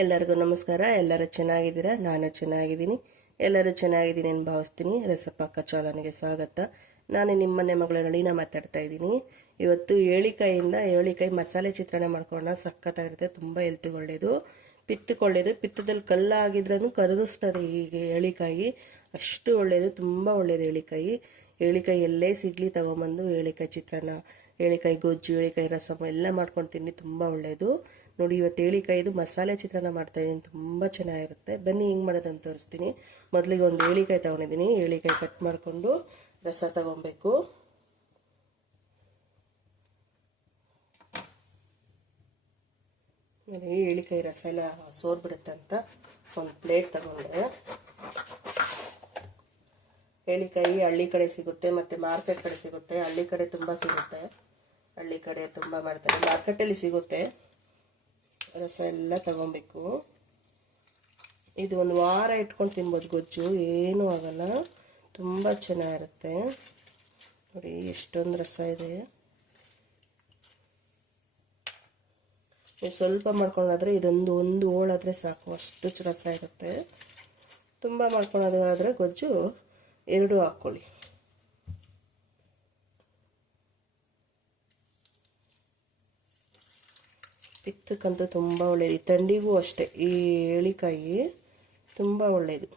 ಎಲ್ಲರಿಗೂ ನಮಸ್ಕಾರ. ಎಲ್ಲರೂ ಚೆನ್ನಾಗಿದ್ದೀರಾ? ನಾನು ಚೆನ್ನಾಗಿದ್ದೀನಿ. ಎಲ್ಲರೂ ಚೆನ್ನಾಗಿದ್ದೀನಿ ಎಂದು ಭಾವಿಸ್ತೀನಿ. ರಸಪಾಕ ಚಾನಲ್ಗೆ ಸ್ವಾಗತ. ನಾನು ನಿಮ್ಮನೆ ಮಗಳ ನಳಿನ ಮಾತಾಡ್ತಾ ಇದ್ದೀನಿ. ಇವತ್ತು ಏಳಿಕಾಯಿ ಮಸಾಲೆ ಚಿತ್ರಾನ್ನ ಮಾಡ್ಕೊಳ್ಳೋಣ. ಸಖತ್ತಾಗಿರುತ್ತೆ. ತುಂಬ ಹೆಲ್ತಿಗೆ ಒಳ್ಳೆಯದು, ಪಿತ್ತಕ್ಕೆ ಒಳ್ಳೆಯದು. ಪಿತ್ತದಲ್ಲಿ ಕಲ್ಲಾಗಿದ್ರೂ ಕರಗಿಸ್ತದೆ ಹೀಗೆ ಏಳಿಕಾಯಿ. ಅಷ್ಟು ಒಳ್ಳೆಯದು, ತುಂಬ ಒಳ್ಳೆಯದು ಏಳಿಕಾಯಿ ಎಲ್ಲೇ ಸಿಗಲಿ ತಗೊಂಬಂದು ಏಳಿಕಾಯಿ ಚಿತ್ರಾನ್ನ, ಏಳಿಕಾಯಿ ಗೊಜ್ಜು, ಏಳಿಕಾಯಿ ರಸಮ್ ಎಲ್ಲ ಮಾಡ್ಕೊಂಡು ತಿನ್ನಿ, ತುಂಬ ಒಳ್ಳೆಯದು. ನೋಡಿ, ಇವತ್ತು ಏಳಿಕಾಯಿದು ಮಸಾಲೆ ಚಿತ್ರಾನ್ನ ಮಾಡ್ತಾಯಿದ್ದೀನಿ. ತುಂಬ ಚೆನ್ನಾಗಿರುತ್ತೆ. ಬನ್ನಿ ಹಿಂಗೆ ಮಾಡೋದಂತ ತೋರಿಸ್ತೀನಿ. ಮೊದಲಿಗೆ ಒಂದು ಏಳಿಕಾಯಿ ತೊಗೊಂಡಿದ್ದೀನಿ. ಏಳಿಕಾಯಿ ಕಟ್ ಮಾಡಿಕೊಂಡು ರಸ ತಗೊಬೇಕು. ನೋಡಿ, ಏಳಿಕಾಯಿ ರಸ ಎಲ್ಲ ಸೋರ್ಬಿಡುತ್ತೆ ಅಂತ ಒಂದು ಪ್ಲೇಟ್ ತಗೊಂಡೆ. ಏಳಿಕಾಯಿ ಹಳ್ಳಿ ಕಡೆ ಸಿಗುತ್ತೆ, ಮತ್ತು ಮಾರ್ಕೆಟ್ ಕಡೆ ಸಿಗುತ್ತೆ. ಹಳ್ಳಿ ಕಡೆ ತುಂಬ ಸಿಗುತ್ತೆ, ಹಳ್ಳಿ ಕಡೆ ತುಂಬ ಮಾಡ್ತಾರೆ. ಮಾರ್ಕೆಟಲ್ಲಿ ಸಿಗುತ್ತೆ. ರಸ ಎಲ್ಲ ತಗೊಬೇಕು. ಇದು ಒಂದು ವಾರ ಇಟ್ಕೊಂಡು ತಿನ್ಬೋದು ಗೊಜ್ಜು, ಏನೂ ಆಗಲ್ಲ, ತುಂಬ ಚೆನ್ನಾಗಿರುತ್ತೆ. ನೋಡಿ ಎಷ್ಟೊಂದು ರಸ ಇದೆ. ಸ್ವಲ್ಪ ಮಾಡ್ಕೊಂಡಾದ್ರೆ ಒಂದು ಹೋಳಾದರೆ ಸಾಕು, ಅಷ್ಟು ರಸ ಇರುತ್ತೆ. ತುಂಬ ಮಾಡ್ಕೊಳ್ಳೋದಾದರೆ ಗೊಜ್ಜು 2 ಹಾಕ್ಕೊಳ್ಳಿ. ಪಿತ್ತಕ್ಕಂತೂ ತುಂಬ ಒಳ್ಳೆಯದು. ಥಂಡಿಗೂ ಅಷ್ಟೇ ಈ ಏಳಿಕಾಯಿ ತುಂಬ ಒಳ್ಳೆಯದು.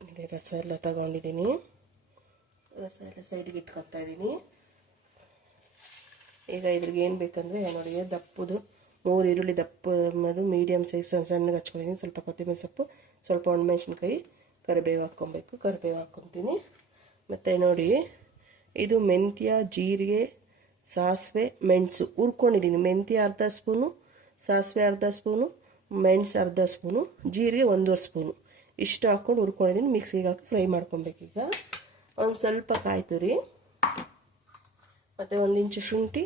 ನೋಡಿ, ರಸ ಎಲ್ಲ ತಗೊಂಡಿದ್ದೀನಿ. ರಸ ಎಲ್ಲ ಸೈಡ್ಗೆ ಇಟ್ಕೊತಾ ಇದ್ದೀನಿ. ಈಗ ಇದ್ರಿಗೆ ಏನು ಬೇಕಂದರೆ ನೋಡಿ, ದಪ್ಪದು 3 ಈರುಳ್ಳಿ ದಪ್ಪದು ಮೀಡಿಯಮ್ ಸೈಜ್ ಸಣ್ಣಗೆ ಹಚ್ಕೊಂಡಿದ್ದೀನಿ. ಸ್ವಲ್ಪ ಕೊತ್ತಂಬರಿ ಸೊಪ್ಪು, ಸ್ವಲ್ಪ ಒಣಮೆಣಸಿನ್ಕಾಯಿ, ಕರಿಬೇವು ಹಾಕ್ಕೊಬೇಕು. ಕರಿಬೇವು ಹಾಕ್ಕೊತೀನಿ. ಮತ್ತು ನೋಡಿ, ಇದು ಮೆಂತ್ಯ, ಜೀರಿಗೆ, ಸಾಸಿವೆ, ಮೆಣಸು ಹುರ್ಕೊಂಡಿದ್ದೀನಿ. ಮೆಂತ್ಯ ಅರ್ಧ ಸ್ಪೂನು, ಸಾಸಿವೆ ಅರ್ಧ ಸ್ಪೂನು, ಮೆಣಸು ಅರ್ಧ ಸ್ಪೂನು, ಜೀರಿಗೆ 1.5 ಸ್ಪೂನು ಇಷ್ಟು ಹಾಕ್ಕೊಂಡು ಹುರ್ಕೊಂಡಿದ್ದೀನಿ. ಮಿಕ್ಸಿಗೆ ಹಾಕಿ ಫ್ರೈ ಮಾಡ್ಕೊಬೇಕೀಗ. ಒಂದು ಸ್ವಲ್ಪ ಕಾಯಿ ತುರಿ, ಮತ್ತು 1 ಇಂಚು ಶುಂಠಿ,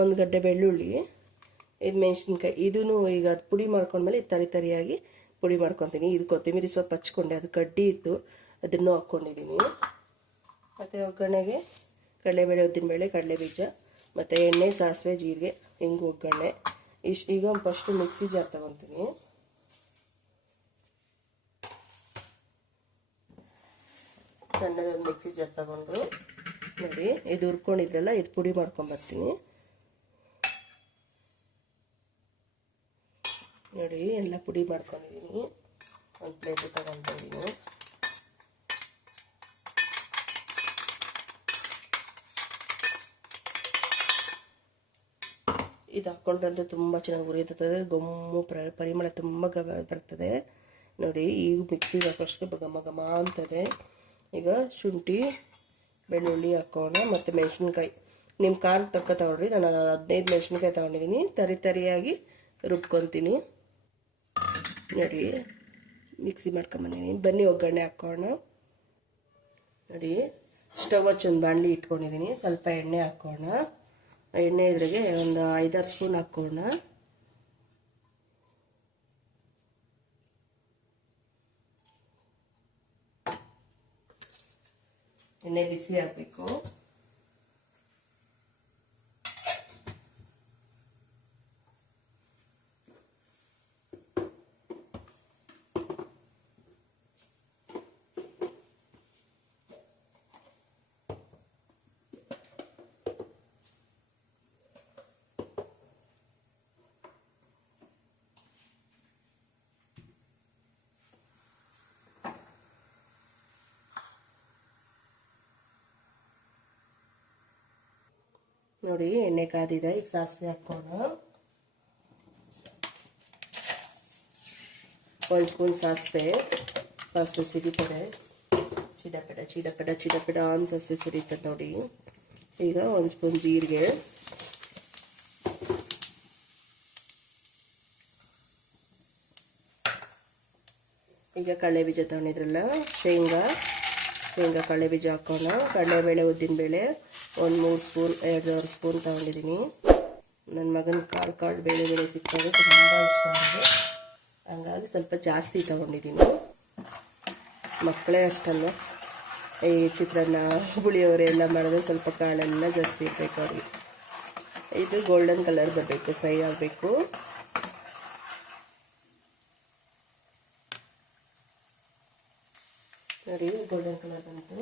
1 ಗಡ್ಡೆ ಬೆಳ್ಳುಳ್ಳಿ, ಇದು ಮೆಣಸಿನ್ಕಾಯಿ. ಇದೂ ಈಗ ಅದು ಪುಡಿ ಮಾಡ್ಕೊಂಡ್ಮೇಲೆ ತರಿಯಾಗಿ ಪುಡಿ ಮಾಡ್ಕೊತೀನಿ. ಇದು ಕೊತ್ತಂಬರಿ ಸೊಪ್ಪು ಹಚ್ಕೊಂಡೆ, ಅದು ಕಡ್ಡಿ ಇತ್ತು, ಅದನ್ನು ಹಾಕ್ಕೊಂಡಿದ್ದೀನಿ. ಮತ್ತು ಒಗ್ಗರಣೆಗೆ ಕಡಲೆಬೇಳೆ, ಉದ್ದಿನಬೇಳೆ, ಕಡಲೆಬೀಜ, ಮತ್ತು ಎಣ್ಣೆ, ಸಾಸಿವೆ, ಜೀರಿಗೆ, ಹಿಂಗೆ ಒಗ್ಗರಣೆ ಈಗ ಫಸ್ಟು ಮಿಕ್ಸಿ ಜಾರ್ ತಗೊತೀನಿ. ಸಣ್ಣದೊಂದು ಮಿಕ್ಸಿ ಜಾರ್ ತಗೊಂಡು ನೋಡಿ, ಇದು ಹುರ್ಕೊಂಡಿದ್ರಲ್ಲ, ಇದು ಪುಡಿ ಮಾಡ್ಕೊಂಬರ್ತೀನಿ. ನೋಡಿ, ಎಲ್ಲ ಪುಡಿ ಮಾಡ್ಕೊಂಡಿದ್ದೀನಿ. ಒಂದು ಪ್ಲೇಟ್ ತಗೊತಾ ಇದ್ದೀನಿ. ಇದು ಹಾಕ್ಕೊಂಡ್ರಂತೂ ತುಂಬ ಚೆನ್ನಾಗಿ ಉರಿಯುತ್ತದೆ. ಗೊಮ್ಮು ಪರಿಮಳ ತುಂಬ ಬರ್ತದೆ. ನೋಡಿ, ಈಗ ಮಿಕ್ಸಿಗೆ ಹಾಕೋಷ್ಟು ಘಮ ಅಂತದೆ. ಈಗ ಶುಂಠಿ, ಬೆಳ್ಳುಳ್ಳಿ ಹಾಕೋಣ, ಮತ್ತು ಮೆಣಸಿನ್ಕಾಯಿ ನಿಮ್ಮ ಖಾರಕ್ಕೆ ತಕ್ಕ ತಗೊಳ್ರಿ. ನಾನು 15 ಮೆಣಸಿನ್ಕಾಯಿ ತೊಗೊಂಡಿದ್ದೀನಿ. ತರಿಯಾಗಿ ರುಬ್ಕೊತೀನಿ. ನೋಡಿ, ಮಿಕ್ಸಿ ಮಾಡ್ಕೊಂಬಂದಿದ್ದೀನಿ. ಬನ್ನಿ ಒಗ್ಗರಣೆ ಹಾಕೋಣ. ನೋಡಿ, ಸ್ಟವ್ ಹಚ್ಚಿ ಒಂದು ಬಾಣಲಿ ಇಟ್ಕೊಂಡಿದ್ದೀನಿ. ಸ್ವಲ್ಪ ಎಣ್ಣೆ ಹಾಕೋಣ. ಎಣ್ಣೆ ಇದ್ರಾಗೆ ಒಂದು 5-6 ಸ್ಪೂನ್ ಹಾಕೋಣ. ಎಣ್ಣೆ ಬಿಸಿ ಹಾಕಬೇಕು. ನೋಡಿ, ಎಣ್ಣೆ ಕಾದಿದೆ. ಈಗ ಸಾಸಿವೆ ಹಾಕೋಣ. 1 ಸ್ಪೂನ್ ಸಾಸಿವೆ ಸಿಡಿತದೆ. ಚಿಡಪಡ ಆನ್ ಸಾಸಿವೆ ಸಿಡಿತದೆ ನೋಡಿ. ಈಗ 1 ಸ್ಪೂನ್ ಜೀರಿಗೆ, ಈಗ ಕಡಲೆಬೀಜ ತಗೊಂಡಿದ್ರಲ್ಲ, ಶೇಂಗಾ ಕಡಲೆಬೀಜ ಹಾಕೋಣ. ಕಡಲೆಬೇಳೆ, ಉದ್ದಿನಬೇಳೆ 1-3 ಸ್ಪೂನ್, 2 ಸ್ಪೂನ್ ತೊಗೊಂಡಿದ್ದೀನಿ. ನನ್ನ ಮಗನ ಕಾಳು ಬೇಳೆ ಸಿಕ್ಕಾಗ ತುಂಬ ಇಷ್ಟ ಆಗಿದೆ, ಹಂಗಾಗಿ ಸ್ವಲ್ಪ ಜಾಸ್ತಿ ತೊಗೊಂಡಿದ್ದೀನಿ. ಮಕ್ಕಳೇ ಅಷ್ಟಲ್ಲ, ಈ ಚಿತ್ರಾನ್ನ, ಪುಳಿಯೋಗರೆ ಎಲ್ಲ ಮಾಡಿದ್ರೆ ಸ್ವಲ್ಪ ಕಾಳೆಲ್ಲ ಜಾಸ್ತಿ ಇರಬೇಕು ಅವ್ರಿಗೆ. ಇದು ಗೋಲ್ಡನ್ ಕಲರ್ ಬರಬೇಕು, ಫ್ರೈ ಆಗಬೇಕು. ನೋಡಿ ಗೋಲ್ಡನ್ ಕಲರ್ ಬಂತು.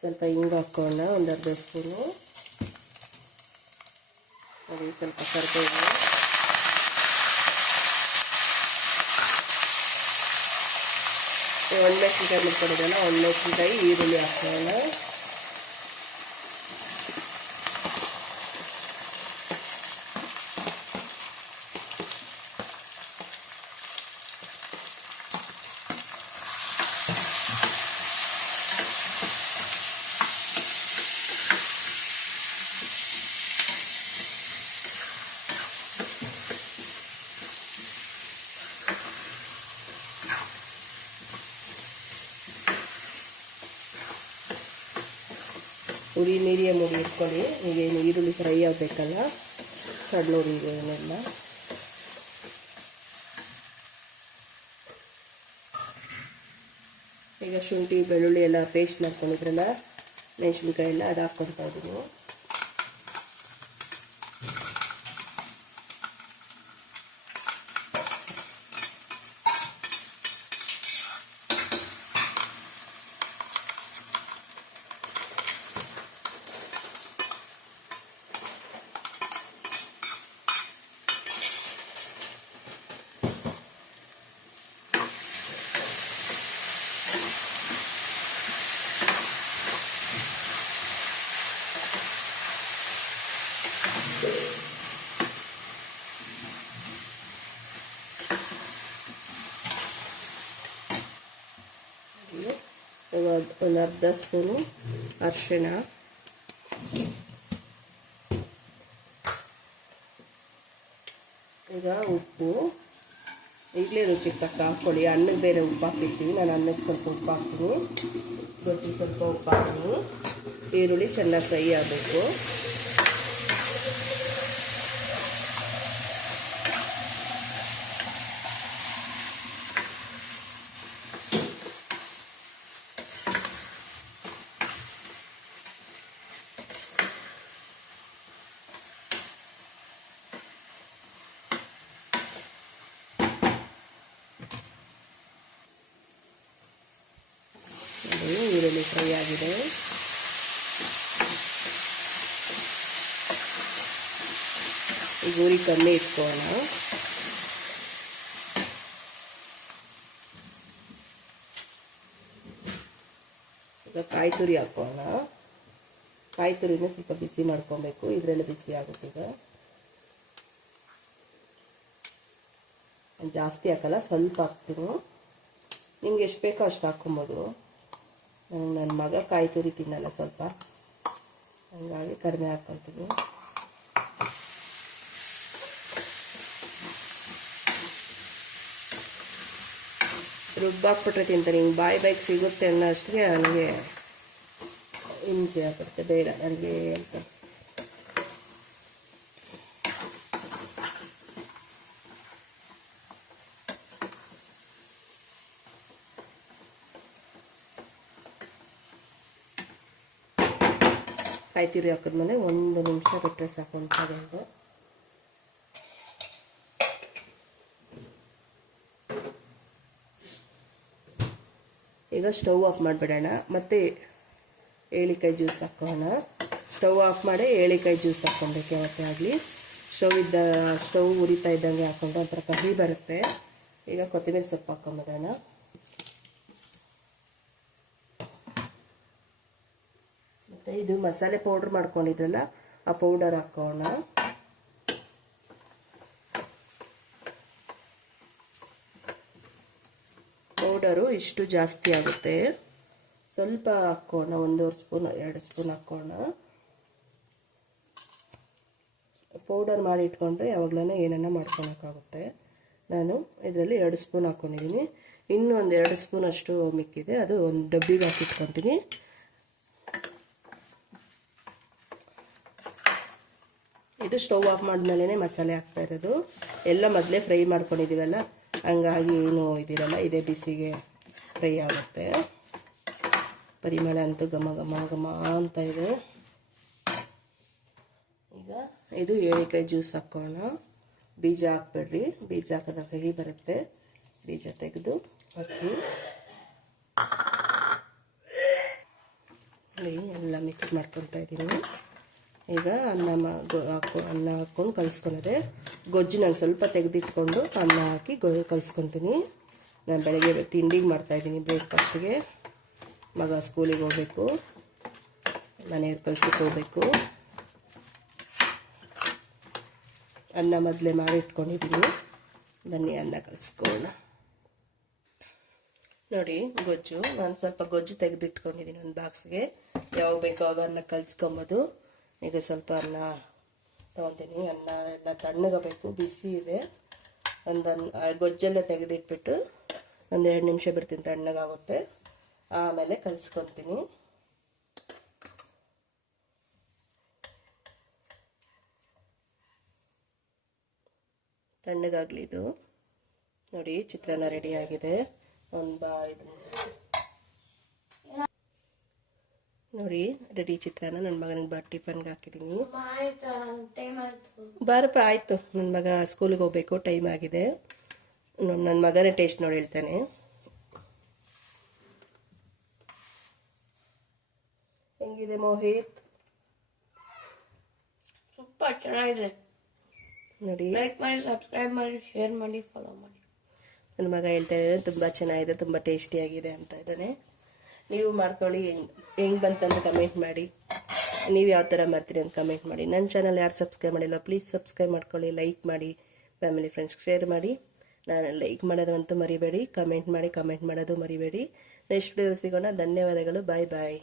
ಸ್ವಲ್ಪ ಹಿಂಗೆ ಹಾಕೋಣ, ಒಂದು ಅರ್ಧ ಸ್ಪೂನು. ನೋಡಿ ಸ್ವಲ್ಪ ಕರಿಬೇವು, ಒಣಮೆಣಸಿನ್ಕಾಯಿ ಮುಟ್ಕೊಂಡಿದ್ದಲ್ಲ, ಒಣಮೆಣಸಿನ್ಕಾಯಿ, ಈರುಳ್ಳಿ ಹಾಕೋಣ. ಉರಿ ಮೀಡಿಯಮ್ ಉರಿ ಇಟ್ಕೊಳ್ಳಿ. ಈಗೇನು ಈರುಳ್ಳಿ ಫ್ರೈ ಆಗಬೇಕಲ್ಲ, ಸಣ್ಣ ಉರಿಗೆ ಏನೆಲ್ಲ. ಈಗ ಶುಂಠಿ ಬೆಳ್ಳುಳ್ಳಿ ಎಲ್ಲ ಪೇಸ್ಟ್ ಮಾಡ್ಕೊಂಡಿದ್ರಲ್ಲ, ಮೆಣಸಿನ್ಕಾಯಿ ಎಲ್ಲ ಅದು ಹಾಕ್ಕೊಳ್ತಾ ಇದ್ದೀನಿ. ಒಂದು ಅರ್ಧ ಸ್ಪೂನು ಅರಿಶಿಣ, ಈಗ ಉಪ್ಪು. ಈಗಲೇ ರುಚಿಗೆ ತಕ್ಕ ಹಾಕ್ಕೊಳ್ಳಿ. ಅನ್ನಕ್ಕೆ ಬೇರೆ ಉಪ್ಪು ಹಾಕಿರ್ತೀವಿ, ನಾನು ಅನ್ನಕ್ಕೆ ಸ್ವಲ್ಪ ಉಪ್ಪು ಹಾಕ್ತೀನಿ, ರುಚಿಗೆ ಸ್ವಲ್ಪ ಉಪ್ಪು ಹಾಕ್ತೀನಿ. ಈರುಳ್ಳಿ ಚೆನ್ನಾಗಿ ಫ್ರೈ ಆಗಬೇಕು. ಈರುಳ್ಳಿ ಫ್ರೈ ಆಗಿದೆ. ಈಗ ಉರಿ ಕಮ್ಮಿ ಇಟ್ಕೋಣ. ಈಗ ಕಾಯಿ ತುರಿ ಹಾಕೋಣ. ಕಾಯಿ ತುರಿನ ಸ್ವಲ್ಪ ಬಿಸಿ ಮಾಡ್ಕೊಬೇಕು, ಇದರೆಲ್ಲ ಬಿಸಿ ಆಗುತ್ತೆ. ಈಗ ಜಾಸ್ತಿ ಹಾಕಲ್ಲ, ಸ್ವಲ್ಪ ಹಾಕ್ತೀನಿ. ನಿಮ್ಗೆ ಎಷ್ಟು ಬೇಕೋ ಅಷ್ಟು ಹಾಕ್ಕೊಬೋದು. ನನ್ನ ಮಗ ಕಾಯಿ ತುರಿ ತಿನ್ನಲ್ಲ ಸ್ವಲ್ಪ, ಹಂಗಾಗಿ ಕಡಿಮೆ ಹಾಕ್ಕೊಳ್ತೀನಿ. ರುಬ್ಬಾಕ್ಬಿಟ್ರೆ ತಿಂತಾರೆ. ಹಿಂಗೆ ಬಾಯಿಗೆ ಸಿಗುತ್ತೆ ಅನ್ನೋ ಅಷ್ಟಿಗೆ ನನಗೆ ಹಿಂಸೆ ಆಗ್ಬಿಡುತ್ತೆ, ಬೇಡ ನನಗೆ ಅಂತ. ಕಾಯಿ ತುರಿ ಹಾಕಿದ್ಮೇಲೆ 1 ನಿಮಿಷ ಬಿಟ್ಟರೆ ಸಾಕು ಅಂತ. ಈಗ ಸ್ಟವ್ ಆಫ್ ಮಾಡಿಬಿಡೋಣ. ಮತ್ತೆ ಏಳಿಕಾಯಿ ಜ್ಯೂಸ್ ಹಾಕೋಣ. ಸ್ಟವ್ ಆಫ್ ಮಾಡಿ ಏಳಿಕಾಯಿ ಜ್ಯೂಸ್ ಹಾಕ್ಕೊಬೇಕು ಯಾವತ್ತೇ ಆಗಲಿ. ಸ್ಟವ್ ಉರಿತಾ ಇದ್ದಂಗೆ ಹಾಕ್ಕೊಂಡ್ರೆ ಒಂಥರ ಕಹಿ ಬರುತ್ತೆ. ಈಗ ಕೊತ್ತಂಬರಿ ಸೊಪ್ಪು ಹಾಕ್ಕೊಂಬಿಡೋಣ. ಮತ್ತು ಇದು ಮಸಾಲೆ ಪೌಡ್ರ್ ಮಾಡ್ಕೊಂಡಿದ್ರಲ್ಲ, ಆ ಪೌಡರ್ ಹಾಕೋಣ. ಪೌಡರು ಇಷ್ಟು ಜಾಸ್ತಿ ಆಗುತ್ತೆ, ಸ್ವಲ್ಪ ಹಾಕೋಣ. 1.5 ಸ್ಪೂನ್ 2 ಸ್ಪೂನ್ ಹಾಕೋಣ. ಪೌಡರ್ ಮಾಡಿ ಇಟ್ಕೊಂಡ್ರೆ ಯಾವಾಗಲೂ ಏನನ್ನ ಮಾಡ್ಕೊಳಕ್ಕಾಗುತ್ತೆ. ನಾನು ಇದರಲ್ಲಿ 2 ಸ್ಪೂನ್ ಹಾಕ್ಕೊಂಡಿದ್ದೀನಿ. ಇನ್ನೂ ಒಂದು 2 ಸ್ಪೂನ್ ಅಷ್ಟು ಮಿಕ್ಕಿದೆ, ಅದು ಒಂದು ಡಬ್ಬಿಗೆ ಹಾಕಿಟ್ಕೊತೀನಿ. ಇದು ಸ್ಟವ್ ಆಫ್ ಮಾಡಿದ್ಮೇಲೆ ಮಸಾಲೆ ಹಾಕ್ತಾ ಇರೋದು. ಎಲ್ಲ ಮೊದಲೇ ಫ್ರೈ ಮಾಡ್ಕೊಂಡಿದ್ದೀವಲ್ಲ, ಹಂಗಾಗಿ ಏನು ಇದಿರಲ್ಲ, ಇದೇ ಬಿಸಿಗೆ ಫ್ರೈ ಆಗುತ್ತೆ. ಪರಿಮಳ ಅಂತೂ ಘಮ ಘಮ ಘಮ ಅಂತ ಇದೆ. ಈಗ ಇದು ಏಳಿಕಾಯಿ ಜ್ಯೂಸ್ ಹಾಕೋಣ. ಬೀಜ ಹಾಕ್ಬೇಡ್ರಿ, ಬೀಜ ಹಾಕಿದ್ರೆ ಕಹಿ ಬರುತ್ತೆ. ಬೀಜ ತೆಗೆದು ಹಾಕಿ ಎಲ್ಲ ಮಿಕ್ಸ್ ಮಾಡ್ಕೊತಾ ಇದ್ದೀನಿ. ಈಗ ಅನ್ನ ಹಾಕ್ಕೊಂಡು ಕಲಿಸ್ಕೊಂಡ್ರೆ ಗೊಜ್ಜು ನಾನು ಸ್ವಲ್ಪ ತೆಗೆದಿಟ್ಕೊಂಡು ಅನ್ನ ಹಾಕಿ ಕಲಿಸ್ಕೊತೀನಿ. ನಾನು ಬೆಳಗ್ಗೆ ತಿಂಡಿಗೆ ಮಾಡ್ತಾಯಿದ್ದೀನಿ, ಬ್ರೇಕ್ಫಾಸ್ಟಿಗೆ. ಮಗ ಸ್ಕೂಲಿಗೆ ಹೋಗಬೇಕು, ಮನೆಯವ್ರು ಕಲ್ಸಕ್ಕೆ ಹೋಗಬೇಕು. ಅನ್ನ ಮೊದಲೇ ಮಾಡಿ ಇಟ್ಕೊಂಡಿದ್ದೀನಿ. ಬನ್ನಿ ಅನ್ನ ಕಲಿಸ್ಕೊಳ್ಳೋಣ. ನೋಡಿ ಗೊಜ್ಜು, ನಾನು ಸ್ವಲ್ಪ ಗೊಜ್ಜು ತೆಗೆದಿಟ್ಕೊಂಡಿದ್ದೀನಿ ಒಂದು ಬಾಕ್ಸ್ಗೆ. ಯಾವಾಗ ಬೇಕೋ ಆಗ ಅನ್ನ ಕಲಿಸ್ಕೊಂಬೋದು. ಈಗ ಸ್ವಲ್ಪ ಅನ್ನ ತೊಗೊತೀನಿ. ಅನ್ನ ಎಲ್ಲ ತಣ್ಣಗಬೇಕು, ಬಿಸಿ ಇದೆ. ಗೊಜ್ಜೆಲ್ಲ ತೆಗೆದಿಟ್ಬಿಟ್ಟು ಒಂದು 2 ನಿಮಿಷ ಬಿಡ್ತೀನಿ, ತಣ್ಣಗಾಗುತ್ತೆ. ಆಮೇಲೆ ಕಲಿಸ್ಕೊತೀನಿ. ತಣ್ಣಗಾಗಲಿ ಇದು. ನೋಡಿ ಚಿತ್ರಾನ್ನ ರೆಡಿ ಆಗಿದೆ. ನೋಡಿ ರೆಡಿ ಚಿತ್ರಾನ್ನ. ನನ್ನ ಮಗನಿಗೆ ಟಿಫನ್ಗೆ ಹಾಕಿದ್ದೀನಿ. ಬಾರಪ್ಪ, ಆಯಿತು. ನನ್ನ ಮಗ ಸ್ಕೂಲಿಗೆ ಹೋಗ್ಬೇಕು, ಟೈಮ್ ಆಗಿದೆ. ನನ್ನ ಮಗನೇ ಟೇಸ್ಟ್ ನೋಡಿ ಹೇಳ್ತಾನೆ. ಹೆಂಗಿದೆ ಮೋಹಿತ್? ಸೂಪರ್, ಚೆನ್ನಾಗಿದೆ. ನೋಡಿ, ಲೈಕ್ ಮಾಡಿ, ಸಬ್ಸ್ಕ್ರೈಬ್ ಮಾಡಿ, ಶೇರ್ ಮಾಡಿ, ಫಾಲೋ ಮಾಡಿ. ನನ್ನ ಮಗ ಹೇಳ್ತಾ ಇದ್ದಾನೆ ತುಂಬ ಚೆನ್ನಾಗಿದೆ, ತುಂಬ ಟೇಸ್ಟಿಯಾಗಿದೆ ಅಂತ ಇದ್ದಾನೆ. ನೀವು ಮಾಡ್ಕೊಳ್ಳಿ, ಹೆಂಗೆ ಬಂತಂತ ಕಮೆಂಟ್ ಮಾಡಿ. ನೀವು ಯಾವ ಥರ ಮಾಡ್ತೀರಿ ಅಂತ ಕಮೆಂಟ್ ಮಾಡಿ. ನನ್ನ ಚಾನಲ್ ಯಾರು ಸಬ್ಸ್ಕ್ರೈಬ್ ಮಾಡಿಲ್ಲ ಪ್ಲೀಸ್ ಸಬ್ಸ್ಕ್ರೈಬ್ ಮಾಡ್ಕೊಳ್ಳಿ, ಲೈಕ್ ಮಾಡಿ, ಫ್ಯಾಮಿಲಿ ಫ್ರೆಂಡ್ಸ್ಗೆ ಶೇರ್ ಮಾಡಿ. ನಾನು ಲೈಕ್ ಮಾಡೋದಂತೂ ಮರಿಬೇಡಿ, ಕಮೆಂಟ್ ಮಾಡೋದು ಮರಿಬೇಡಿ. ನೆಕ್ಸ್ಟ್ ವಿಡಿಯೋ ಸಿಗೋಣ. ಧನ್ಯವಾದಗಳು. ಬಾಯ್ ಬಾಯ್.